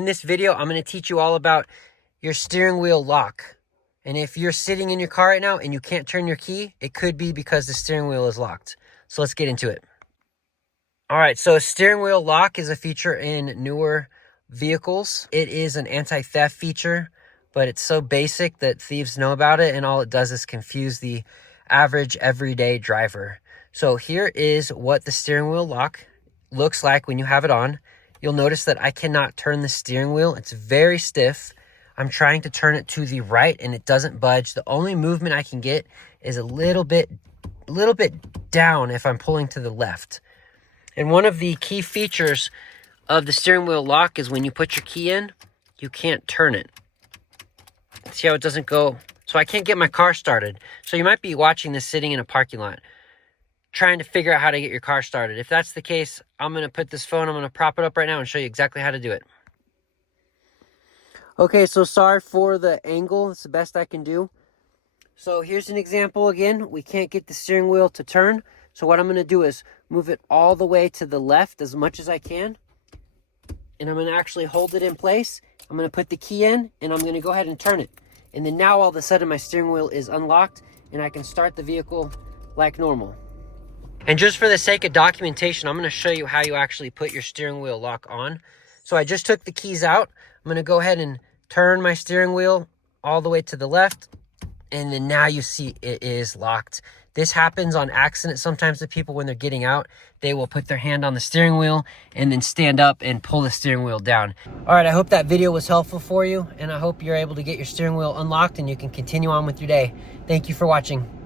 In this video, I'm going to teach you all about your steering wheel lock. And if you're sitting in your car right now and you can't turn your key, it could be because the steering wheel is locked. So let's get into it. All right, so steering wheel lock is a feature in newer vehicles. It is an anti-theft feature, but it's so basic that thieves know about it, and all it does is confuse the average everyday driver. So here is what the steering wheel lock looks like when you have it on. You'll notice that I cannot turn the steering wheel. It's very stiff. I'm trying to turn it to the right and it doesn't budge. The only movement I can get is a little bit down if I'm pulling to the left. And one of the key features of the steering wheel lock is when you put your key in, you can't turn it. See how it doesn't go? So I can't get my car started. So you might be watching this sitting in a parking lot, trying to figure out how to get your car started. If that's the case, I'm going to put this phone, I'm going to prop it up right now and show you exactly how to do it. Okay, so sorry for the angle. It's the best I can do. So here's an example again. We can't get the steering wheel to turn. So what I'm going to do is move it all the way to the left as much as I can. And I'm going to actually hold it in place. I'm going to put the key in and I'm going to go ahead and turn it. And then now all of a sudden my steering wheel is unlocked and I can start the vehicle like normal. And just for the sake of documentation, I'm going to show you how you actually put your steering wheel lock on. So I just took the keys out. I'm going to go ahead and turn my steering wheel all the way to the left. And then now you see it is locked. This happens on accident sometimes to people when they're getting out. They will put their hand on the steering wheel and then stand up and pull the steering wheel down. All right, I hope that video was helpful for you. And I hope you're able to get your steering wheel unlocked and you can continue on with your day. Thank you for watching.